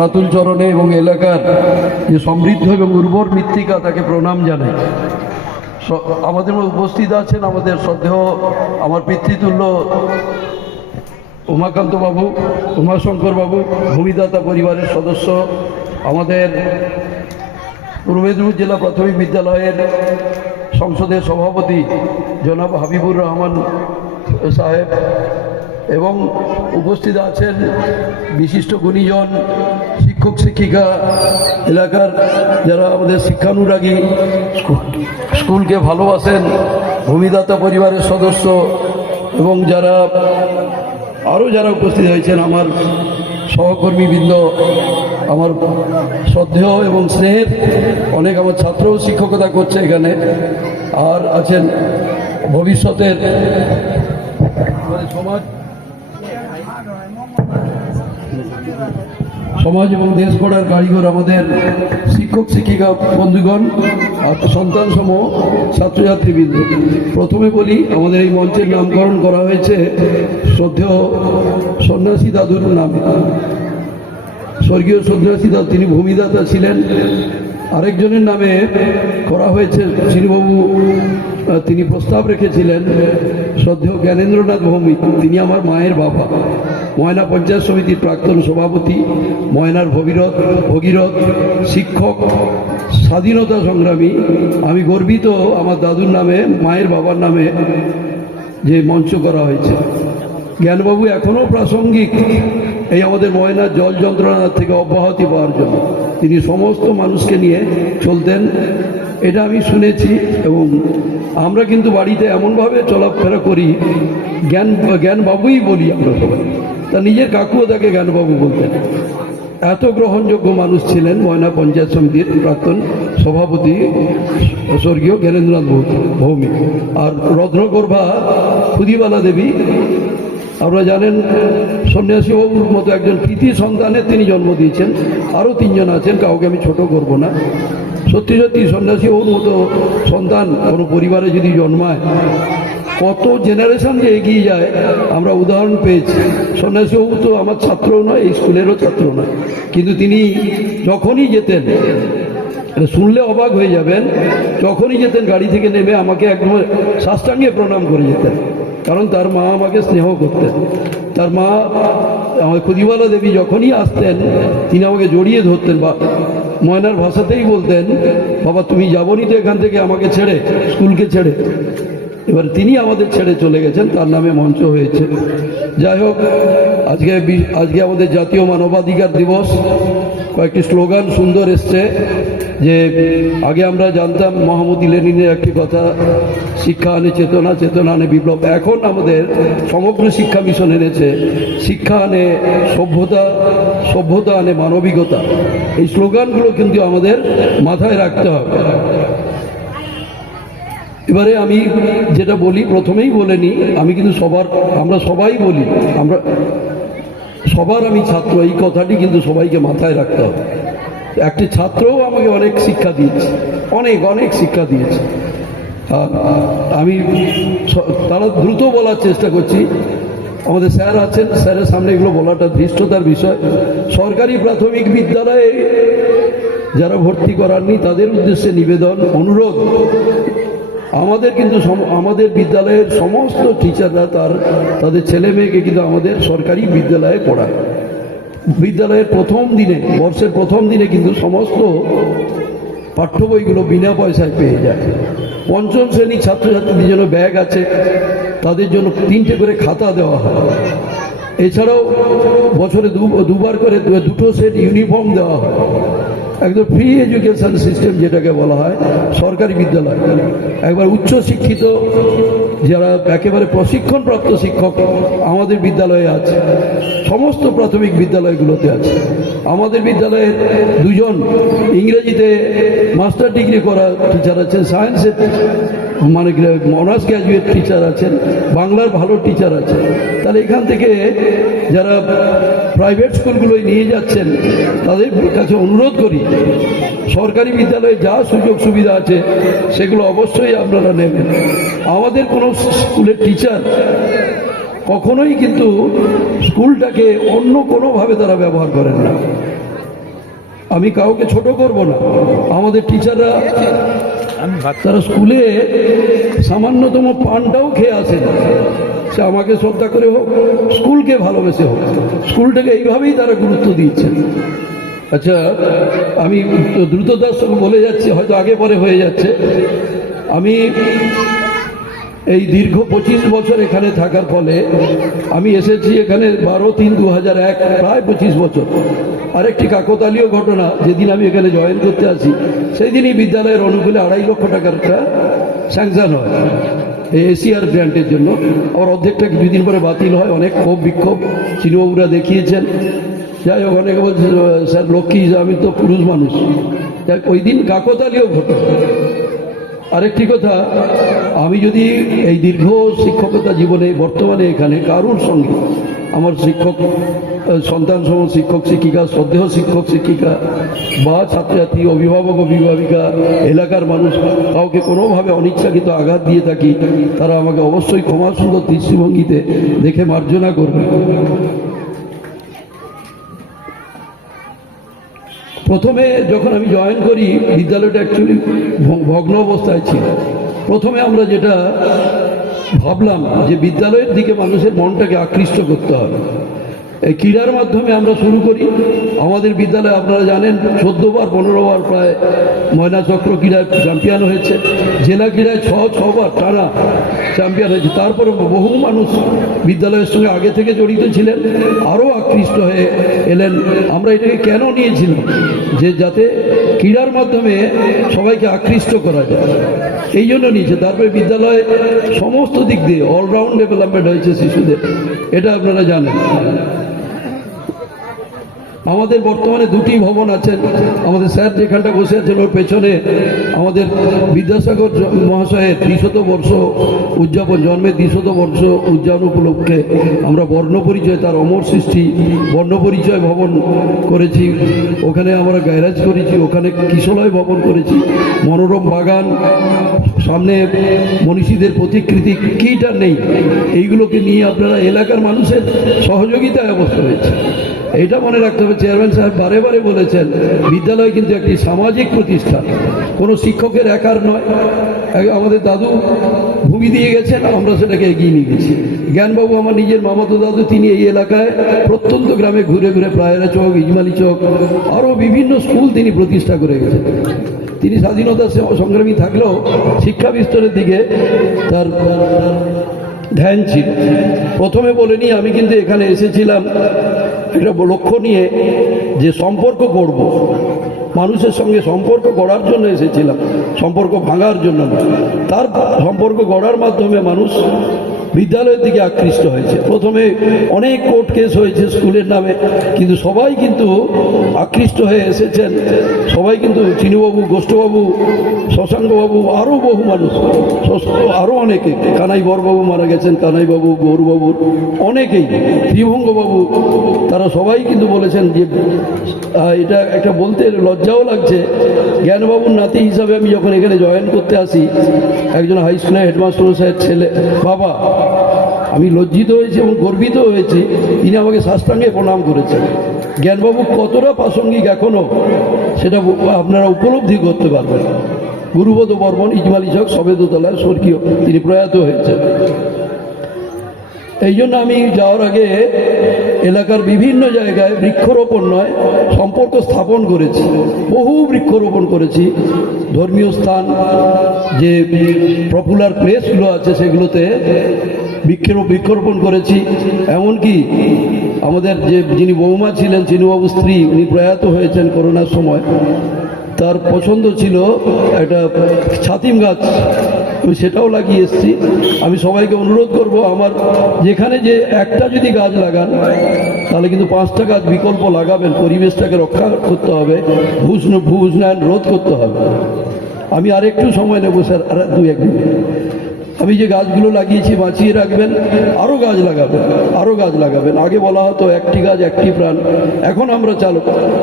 রাতুল চরণে এবং এলাকার যে সমৃদ্ধ এবং উর্বর মৃত্তিকা তাকে প্রণাম জানাই। আমাদের উপস্থিত আছেন আমাদের শ্রদ্ধেয় আমার পিতৃতুল্য উমাকান্ত বাবু উমাশঙ্কর বাবু ভূমিদাতা পরিবারের সদস্য, আমাদের পূর্ব মেদিনীপুর জেলা প্রাথমিক বিদ্যালয়ের সংসদের সভাপতি জনাব হাবিবুর রহমান সাহেব এবং উপস্থিত আছেন বিশিষ্ট গুণীজন, শিক্ষক, শিক্ষিকা, এলাকার যারা আমাদের শিক্ষানুরাগী, স্কুলকে ভালোবাসেন, ভূমিদাতা পরিবারের সদস্য এবং যারা আরও যারা উপস্থিত হয়েছেন, আমার সহকর্মীবৃন্দ, আমার শ্রদ্ধেয় এবং স্নেহের অনেক আমার ছাত্রও শিক্ষকতা করছে এখানে, আর আছেন ভবিষ্যতের সমাজ সমাজ এবং দেশ গড়ার কারিগর আমাদের শিক্ষক, শিক্ষিকা, বন্ধুগণ, আর সন্তান সম ছাত্রছাত্রীবৃন্দ। প্রথমে বলি, আমাদের এই মঞ্চের নামকরণ করা হয়েছে শ্রদ্ধেয় সন্ন্যাসী দাদুর নামে। স্বর্গীয় সন্ন্যাসী দাদু, তিনি ভূমিদাতা ছিলেন। আরেকজনের নামে করা হয়েছে, শ্রীবাবু তিনি প্রস্তাব রেখেছিলেন, শ্রদ্ধেয় জ্ঞানেন্দ্রনাথ ভৌমি তিনি আমার মায়ের বাবা। ময়না পঞ্চায়েত সমিতির প্রাক্তন সভাপতি, ময়নার ভগীরথ ভগীরথ, শিক্ষক, স্বাধীনতা সংগ্রামী। আমি গর্বিত আমার দাদুর নামে, মায়ের বাবার নামে যে মঞ্চ করা হয়েছে। জ্ঞানবাবু এখনও প্রাসঙ্গিক এই আমাদের ময়নার জল যন্ত্রণা থেকে অব্যাহতি পাওয়ার জন্য। তিনি সমস্ত মানুষকে নিয়ে চলতেন, এটা আমি শুনেছি এবং আমরা কিন্তু বাড়িতে এমনভাবে চলাফেরা করি, জ্ঞান, জ্ঞানবাবুই বলি আমরা সবাই। তা নিজের কাকুও তাকে জ্ঞানবাবু বলতেন। এত গ্রহণযোগ্য মানুষ ছিলেন ময়না পঞ্চায়েত সমিতির প্রাক্তন সভাপতি স্বর্গীয় জ্ঞানেন্দ্রনাথ ভৌমিক আর রত্নগর্ভা ক্ষুদিবালা দেবী। আপনারা জানেন সন্ন্যাসীবাবুর মতো একজন কৃতি সন্তানের তিনি জন্ম দিয়েছেন। আরও তিনজন আছেন, কাউকে আমি ছোট করব না। সত্যি সত্যি সন্ন্যাসীবাবুর মতো সন্তান কোনো পরিবারে যদি জন্মায় কত জেনারেশন যে এগিয়ে যায়, আমরা উদাহরণ পেয়েছি। সন্ন্যাসীবাবু তো আমার ছাত্রও নয়, এই স্কুলেরও ছাত্র নয়। কিন্তু তিনি যখনই যেতেন শুনলে অবাক হয়ে যাবেন, যখনই যেতেন গাড়ি থেকে নেমে আমাকে একদম সাষ্টাঙ্গে প্রণাম করে যেতেন। কারণ তার মা আমাকে স্নেহ করতেন। তার মা আমার খুদিওয়ালা দেবী যখনই আসতেন, তিনি আমাকে জড়িয়ে ধরতেন বা ময়নার ভাষাতেই বলতেন, বাবা, তুমি যাবনি তো এখান থেকে আমাকে ছেড়ে, স্কুলকে ছেড়ে? এবার তিনি আমাদের ছেড়ে চলে গেছেন, তার নামে মঞ্চ হয়েছে। যাই হোক, আজকে আজকে আমাদের জাতীয় মানবাধিকার দিবস। কয়েকটি স্লোগান সুন্দর এসছে যে, আগে আমরা জানতাম মহামতি লেনিনের একটি কথা, শিক্ষা আনে চেতনা চেতনা আনে বিপ্লব। এখন আমাদের সমগ্র শিক্ষা মিশন এনেছে, শিক্ষা আনে সভ্যতা সভ্যতা আনে মানবিকতা। এই স্লোগানগুলো কিন্তু আমাদের মাথায় রাখতে হবে। এবারে আমি যেটা বলি, প্রথমেই বলে নিই, আমি কিন্তু সবার, আমরা সবাই বলি, আমরা সবার আমি ছাত্র, এই কথাটি কিন্তু সবাইকে মাথায় রাখতে হবে। একটি ছাত্রও আমাকে অনেক শিক্ষা দিয়েছে, অনেক অনেক শিক্ষা দিয়েছে। আমি তারা দ্রুত বলার চেষ্টা করছি। আমাদের স্যার আছেন, স্যারের সামনে এগুলো বলাটা ধৃষ্টতার বিষয়। সরকারি প্রাথমিক বিদ্যালয়ে যারা ভর্তি করাননি, তাদের উদ্দেশ্যে নিবেদন, অনুরোধ আমাদের কিন্তু আমাদের বিদ্যালয়ের সমস্ত টিচাররা তার, তাদের ছেলে মেয়েকে কিন্তু আমাদের সরকারি বিদ্যালয়ে পড়ায়। বিদ্যালয়ের প্রথম দিনে, বর্ষের প্রথম দিনে কিন্তু সমস্ত পাঠ্য বইগুলো বিনা পয়সায় পেয়ে যায়। পঞ্চম শ্রেণির ছাত্রছাত্রীদের জন্য ব্যাগ আছে, তাদের জন্য তিনটে করে খাতা দেওয়া হয়। এছাড়াও বছরে দুবার করে দুটো সেট ইউনিফর্ম দেওয়া হয়। একদম ফ্রি এডুকেশান সিস্টেম যেটাকে বলা হয়, সরকারি বিদ্যালয়। একবার উচ্চ শিক্ষিত যারা একেবারে প্রশিক্ষণপ্রাপ্ত শিক্ষক আমাদের বিদ্যালয়ে আছে, সমস্ত প্রাথমিক বিদ্যালয়গুলোতে আছে। আমাদের বিদ্যালয়ের দুজন ইংরেজিতে মাস্টার ডিগ্রি করা টিচার আছেন সায়েন্সের মানে অনার্স গ্র্যাজুয়েট টিচার আছেন, বাংলার ভালো টিচার আছেন। তাহলে এখান থেকে যারা প্রাইভেট স্কুলগুলোয় নিয়ে যাচ্ছেন, তাদের কাছে অনুরোধ করি, সরকারি বিদ্যালয়ে যা সুযোগ সুবিধা আছে, সেগুলো অবশ্যই আপনারা নেবেন। আমাদের কোনো স্কুলের টিচার কখনোই কিন্তু স্কুলটাকে অন্য কোনোভাবে তারা ব্যবহার করেন না। আমি কাউকে ছোট করব না। আমাদের টিচাররা, তারা স্কুলে সামান্যতম পানটাও খেয়ে আসে না। সে আমাকে শ্রদ্ধা করে হোক, স্কুলকে ভালোবেসে হোক, স্কুলটাকে এইভাবেই তারা গুরুত্ব দিচ্ছেন আচ্ছা আমি দ্রুততার সঙ্গে বলে যাচ্ছি, হয়তো আগে পরে হয়ে যাচ্ছে। আমি এই দীর্ঘ পঁচিশ বছর এখানে থাকার ফলে আমি এসেছি এখানে বারো তিন দু হাজার এক, প্রায় পঁচিশ বছর। আরেকটি কাকতালীয় ঘটনা, যেদিন আমি এখানে জয়েন করতে আসি সেই দিনই বিদ্যালয়ের অনুকূলে আড়াই লক্ষ টাকার একটা স্যাংশন হয়, এই এসিআর গ্র্যান্টের জন্য। আবার অর্ধেকটা দুই দিন পরে বাতিল হয়, অনেক ক্ষোভ, বিক্ষোভ। চিনিবাবুরা দেখিয়েছেন। যাই হোক, অনেকে বলছে স্যার, লক্ষ্মী, আমি তো পুরুষ মানুষ। ওই দিন কাকতালীয় ঘটনা। আরেকটি কথা আমি যদি এই দীর্ঘ শিক্ষকতা জীবনে বর্তমানে এখানে কারুর সঙ্গে আমার শিক্ষক সন্তান সম শিক্ষক, শিক্ষিকা, শ্রদ্ধেয় শিক্ষক, শিক্ষিকা বা ছাত্রছাত্রী, অভিভাবক, অভিভাবিকা, এলাকার মানুষ কাউকে কোনোভাবে অনিচ্ছাকৃত আঘাত দিয়ে থাকি, তারা আমাকে অবশ্যই ক্ষমা সুন্দর দৃষ্টিভঙ্গিতে দেখে মার্জনা করবে। প্রথমে যখন আমি জয়েন করি, বিদ্যালয়টা অ্যাকচুয়ালি ভগ্ন অবস্থায় ছিল। প্রথমে আমরা যেটা ভাবলাম যে বিদ্যালয়ের দিকে মানুষের মনটাকে আকৃষ্ট করতে হবে। এই ক্রীড়ার মাধ্যমে আমরা শুরু করি। আমাদের বিদ্যালয়ে আপনারা জানেন, চোদ্দোবার, পনেরোবার প্রায় ময়না চক্র ক্রীড়ায় চ্যাম্পিয়ন হয়েছে। জেলা ক্রীড়ায় ছ, ছবার টানা চ্যাম্পিয়ন হয়েছে। তারপরে বহু মানুষ বিদ্যালয়ের সঙ্গে আগে থেকে জড়িত ছিলেন, আরও আকৃষ্ট হয়ে এলেন। আমরা এটাকে কেন নিয়েছিলাম? যে যাতে ক্রীড়ার মাধ্যমে সবাইকে আকৃষ্ট করা যায়। এই জন্য নিয়েছে তারপরে বিদ্যালয়ে সমস্ত দিক দিয়ে অলরাউন্ড ডেভেলপমেন্ট হয়েছে শিশুদের। এটা আপনারা জানেন। আমাদের বর্তমানে দুটি ভবন আছেন। আমাদের স্যার যেখানটা বসে আছেন, ওর পেছনে আমাদের বিদ্যাসাগর মহাশয়ের দ্বিশত বর্ষ উদযাপন জন্মের দ্বিশত বর্ষ উদযাপন উপলক্ষে আমরা বর্ণ পরিচয় তার অমর সৃষ্টি বর্ণ পরিচয় ভবন করেছি। ওখানে আমরা গ্যারাজ করেছি, ওখানে কিশলয় ভবন করেছি, মনোরম বাগান সামনে মনীষীদের প্রতিকৃতি কীটা নেই। এইগুলোকে নিয়ে আপনারা এলাকার মানুষের সহযোগিতায় অবস্থা হয়েছে। এটা মনে রাখতে হবে, চেয়ারম্যান সাহেব বারে বারে বলেছেন, বিদ্যালয় কিন্তু একটি সামাজিক প্রতিষ্ঠান। কোনো শিক্ষকের একার নয়। আমাদের দাদু ভূমি দিয়ে গেছেন, আমরা সেটাকে এগিয়ে নিয়ে গেছি। জ্ঞানবাবু আমার নিজের মামাতো দাদু, তিনি এই এলাকায় প্রত্যন্ত গ্রামে ঘুরে ঘুরে প্রায়রা চক, ইজমালি চক, আরও বিভিন্ন স্কুল তিনি প্রতিষ্ঠা করে গেছেন। তিনি স্বাধীনতা সংগ্রামী থাকলেও শিক্ষা বিস্তারের দিকে তার ধ্যান ছিল। প্রথমে বলে নিই আমি কিন্তু এখানে এসেছিলাম একটা লক্ষ্য নিয়ে যে সম্পর্ক করব। মানুষের সঙ্গে সম্পর্ক গড়ার জন্য এসেছিলাম, সম্পর্ক ভাঙার জন্য তার সম্পর্ক গড়ার মাধ্যমে মানুষ বিদ্যালয়ের দিকে আকৃষ্ট হয়েছে। প্রথমে অনেক কোর্ট কেস হয়েছে স্কুলের নামে, কিন্তু সবাই কিন্তু আকৃষ্ট হয়ে এসেছেন। সবাই কিন্তু চিনুবাবু, গোষ্ঠবাবু, শশাঙ্কবাবু আরও বহু মানুষ আরও অনেকে কানাই বরবাবু মারা গেছেন, কানাইবাবু, গৌরবাবু, অনেকেই ত্রিভঙ্গবাবু তারা সবাই কিন্তু বলেছেন যে এটা একটা বলতে লজ্জাও লাগছে। জ্ঞানবাবুর নাতি হিসাবে আমি যখন এখানে জয়েন করতে আসি, একজন হাই স্কুলের হেডমাস্টার সাহেব ছেলে, বাবা, আমি লজ্জিত হয়েছি এবং গর্বিত হয়েছি, তিনি আমাকে সাষ্টাঙ্গে প্রণাম করেছেন। জ্ঞানবাবু কতটা প্রাসঙ্গিক এখনও সেটা আপনারা উপলব্ধি করতে পারবেন। গুরুবোধ বর্মন ইজমালি চক সবেদতলায় স্বর্গীয়, তিনি প্রয়াত হয়েছেন। এই জন্য আমি যাওয়ার আগে এলাকার বিভিন্ন জায়গায় বৃক্ষরোপণ নয়, সম্পর্ক স্থাপন করেছি। বহু বৃক্ষরোপণ করেছি। ধর্মীয় স্থান, যে পপুলার প্লেসগুলো আছে সেগুলোতে বৃক্ষের বৃক্ষরোপণ করেছি এমনকি আমাদের যে যিনি বৌমা ছিলেন চিনুবাবু স্ত্রী উনি প্রয়াত হয়েছেন করোনার সময় তার পছন্দ ছিল একটা ছাতিম গাছ আমি সেটাও লাগিয়ে এসেছি আমি সবাইকে অনুরোধ করব আমার যেখানে যে একটা যদি গাছ লাগান তাহলে কিন্তু পাঁচটা গাছ বিকল্প লাগাবেন পরিবেশটাকে রক্ষা করতে হবে ভূ ভূ উষ্ণায়ন রোধ করতে হবে আমি আর একটু সময় নেব স্যার আর দু এক মিনিট আমি যে গাছগুলো লাগিয়েছি বাঁচিয়ে রাখবেন আরও গাছ লাগাবেন আরও গাছ লাগাবেন। আগে বলা হতো, একটি গাছ, একটি প্রাণ। এখন আমরা চালু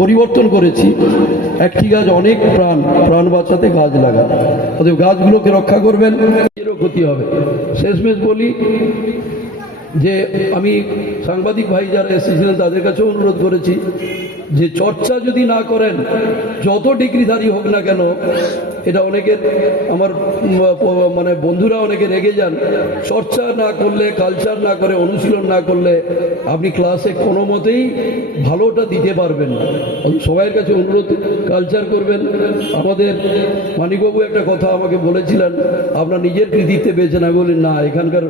পরিবর্তন করেছি, একটি গাছ অনেক প্রাণ প্রাণ বাঁচাতে গাছ লাগান অতএব গাছগুলোকে রক্ষা করবেন, এরও ক্ষতি হবে। শেষমেশ বলি যে, আমি সাংবাদিক ভাই যারা এসেছিলেন, তাদের কাছেও অনুরোধ করেছি যে চর্চা যদি না করেন, যত ডিগ্রিধারী হোক না কেন, এটা অনেকের, আমার মানে বন্ধুরা অনেকে রেগে যান, চর্চা না করলে কালচার না করে, অনুশীলন না করলে আপনি ক্লাসে কোনো মতেই ভালোটা দিতে পারবেন না। সবাইয়ের কাছে অনুরোধ কালচার করবেন। আমাদের মানিকবাবু একটা কথা আমাকে বলেছিলেন, আপনার নিজের কৃতিত্বে বেঁচে না বলেন না, এখানকার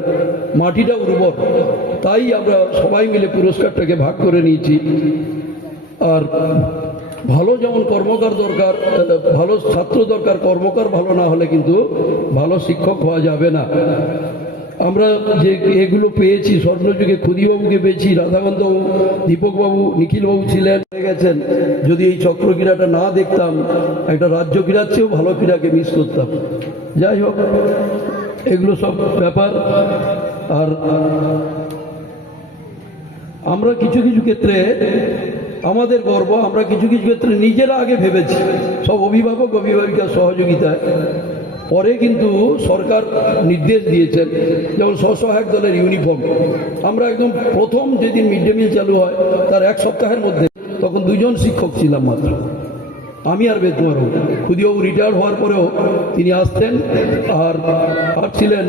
মাটিটা উর্বর। তাই আমরা সবাই মিলে পুরস্কারটাকে ভাগ করে নিয়েছি। আর ভালো যেমন কর্মকার দরকার ভালো ছাত্র দরকার, কর্মকার ভালো না হলে কিন্তু ভালো শিক্ষক হওয়া যাবে না। আমরা যে এগুলো পেয়েছি, স্বর্ণযুগে ক্ষুদিবাবুকে পেয়েছি, রাধাকান্তবাবু, দীপকবাবু, নিখিলবাবু ছিলেন হয়ে গেছেন। যদি এই চক্র ক্রীড়াটা না দেখতাম, একটা রাজ্য ক্রীড়ার চেয়েও ভালো ক্রীড়াকে মিস করতাম। যাই হোক, এগুলো সব ব্যাপার। আর আমরা কিছু কিছু ক্ষেত্রে আমাদের গর্ব, আমরা কিছু কিছু ক্ষেত্রে নিজেরা আগে ভেবেছি। সব অভিভাবক, অভিভাবিকার সহযোগিতায়। পরে কিন্তু সরকার নির্দেশ দিয়েছেন, যেমন স্বসহায়ক দলের ইউনিফর্ম। আমরা একদম প্রথম যেদিন মিড ডে মিল চালু হয়, তার এক সপ্তাহের মধ্যে, তখন দুজন শিক্ষক ছিলাম মাত্র। আমি আর বেতমার খুদিবাবু রিটায়ার হওয়ার পরেও তিনি আসতেন, আর আর ছিলেন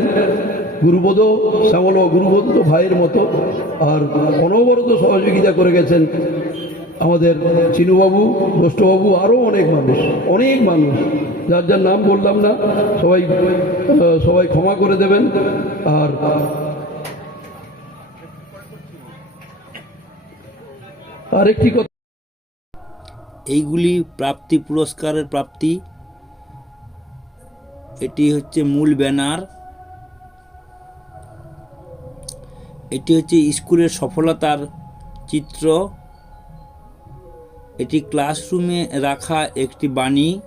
গুরুবোধ শ্যামল গুরুবোধ ভাইয়ের মতো, আর অনবরত সহযোগিতা করে গেছেন আমাদের চিনুবাবু গোষ্ঠবাবু আরও অনেক মানুষ অনেক মানুষ। যার যার নাম বললাম না, সবাই সবাই ক্ষমা করে দেবেন। আর আরেকটি কথা এইগুলি প্রাপ্তি পুরস্কারের প্রাপ্তি। এটি হচ্ছে মূল ব্যানার। এটি হচ্ছে স্কুলের সফলতার চিত্র। এটি ক্লাসরুমে রাখা একটি বাণী।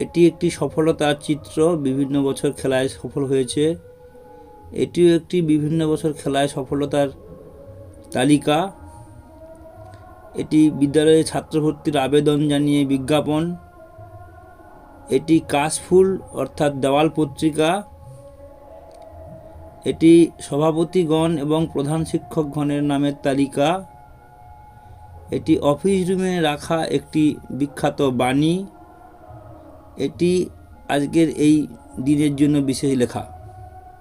এটি একটি সফলতার চিত্র। বিভিন্ন বছর খেলায় সফল হয়েছে। এটিও একটি বিভিন্ন বছর খেলায় সফলতার তালিকা। এটি বিদ্যালয়ে ছাত্র ভর্তির আবেদন জানিয়ে বিজ্ঞাপন। এটি কাশফুল, অর্থাৎ দেওয়াল পত্রিকা। এটি সভাপতিগণ এবং প্রধান শিক্ষকগণের নামের তালিকা। এটি অফিস রুমে রাখা একটি বিখ্যাত বাণী। এটি আজকের এই দিনের জন্য বিশেষ লেখা।